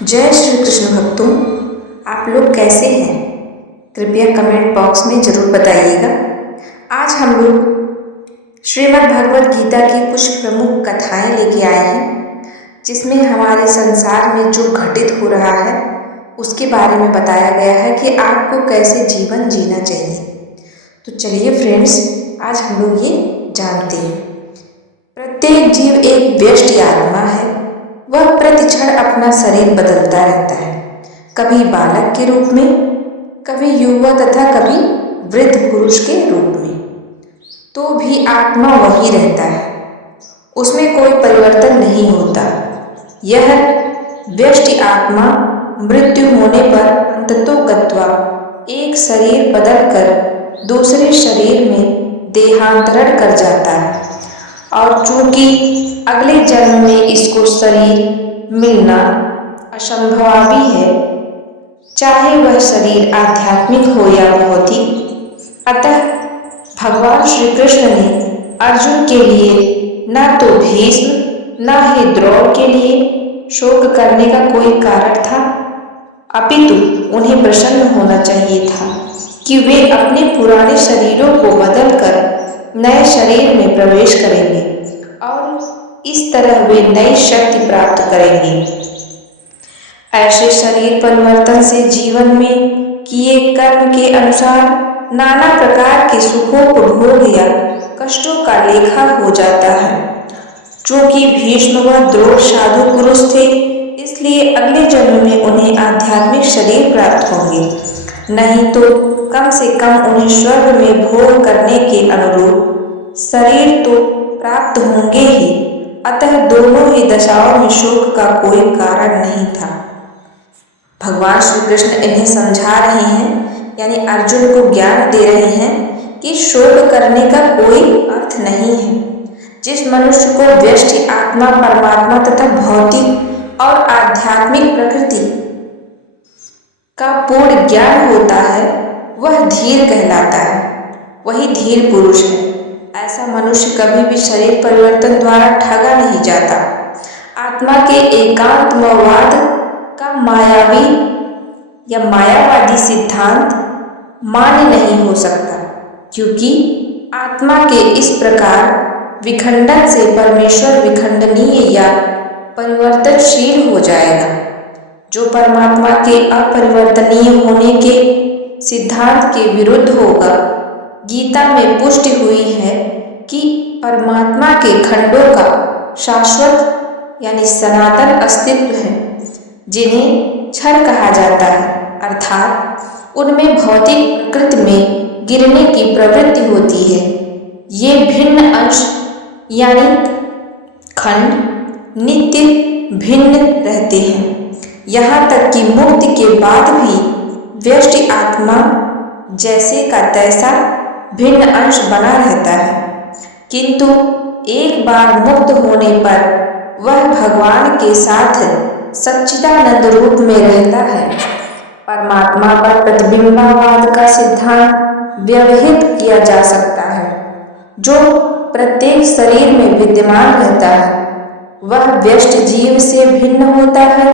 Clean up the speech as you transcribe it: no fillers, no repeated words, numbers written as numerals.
जय श्री कृष्ण भक्तों, आप लोग कैसे हैं? कृपया कमेंट बॉक्स में ज़रूर बताइएगा। आज हम लोग श्रीमद् भगवद गीता की कुछ प्रमुख कथाएं लेके आए हैं, जिसमें हमारे संसार में जो घटित हो रहा है उसके बारे में बताया गया है कि आपको कैसे जीवन जीना चाहिए। तो चलिए फ्रेंड्स, आज हम लोग ये जानते हैं। प्रत्येक जीव एक व्यष्टि आत्मा है। वह प्रतिक्षण अपना शरीर बदलता रहता है, कभी बालक के रूप में, कभी युवा तथा कभी वृद्ध पुरुष के रूप में। तो भी आत्मा वही रहता है, उसमें कोई परिवर्तन नहीं होता। यह व्यष्टि आत्मा मृत्यु होने पर अंततोगत्वा एक शरीर बदलकर दूसरे शरीर में देहांतरण कर जाता है, और चूंकि अगले जन्म में इसको शरीर मिलना असंभवाभी है, चाहे वह शरीर आध्यात्मिक हो या भौतिक। अतः भगवान श्री कृष्ण ने अर्जुन के लिए न तो भीष्म न ही द्रोण के लिए शोक करने का कोई कारण था, अपितु उन्हें प्रसन्न होना चाहिए था कि वे अपने पुराने शरीरों को बदलकर नए शरीर में प्रवेश करेंगे और इस तरह वे नई शक्ति प्राप्त करेंगे। ऐसे शरीर परिवर्तन से जीवन में किए कर्म के अनुसार नाना प्रकार के सुखों को भोग या कष्टों का लेखा हो जाता है। चूंकि भीष्म व द्रोण साधु पुरुष थे, इसलिए अगले जन्म में उन्हें आध्यात्मिक शरीर प्राप्त होंगे, नहीं तो कम से कम उन्हें स्वर्ग में भोग करने के अनुरूप शरीर तो प्राप्त होंगे ही। अतः दोनों ही दशाओं में शोक का कोई कारण नहीं था। भगवान श्री कृष्ण इन्हें समझा रहे हैं, यानी अर्जुन को ज्ञान दे रहे हैं कि शोक करने का कोई अर्थ नहीं है। जिस मनुष्य को व्यष्टि आत्मा, परमात्मा तथा भौतिक और आध्यात्मिक प्रकृति का पूर्ण ज्ञान होता है, वह धीर कहलाता है, वही धीर पुरुष है। ऐसा मनुष्य कभी भी शरीर परिवर्तन द्वारा ठगा नहीं जाता। आत्मा के एकांतमवाद का मायावी या मायावादी सिद्धांत मान्य नहीं हो सकता, क्योंकि आत्मा के इस प्रकार विखंडन से परमेश्वर विखंडनीय या परिवर्तनशील हो जाएगा, जो परमात्मा के अपरिवर्तनीय होने के सिद्धांत के विरुद्ध होगा। गीता में पुष्टि हुई है कि परमात्मा के खंडों का शाश्वत यानी सनातन अस्तित्व है, जिन्हें क्षण कहा जाता है, अर्थात उनमें भौतिक प्रकृति में गिरने की प्रवृत्ति होती है। ये भिन्न अंश यानी खंड नित्य भिन्न रहते हैं, यहाँ तक कि मुक्ति के बाद भी व्यष्टि आत्मा जैसे का तैसा भिन्न अंश बना रहता है, किंतु एक बार मुक्त होने पर वह भगवान के साथ सच्चिदानंद रूप में रहता है। परमात्मा पर प्रतिबिंबावाद का सिद्धांत व्यवहित किया जा सकता है, जो प्रत्येक शरीर में विद्यमान रहता है। वह व्यष्टि जीव से भिन्न होता है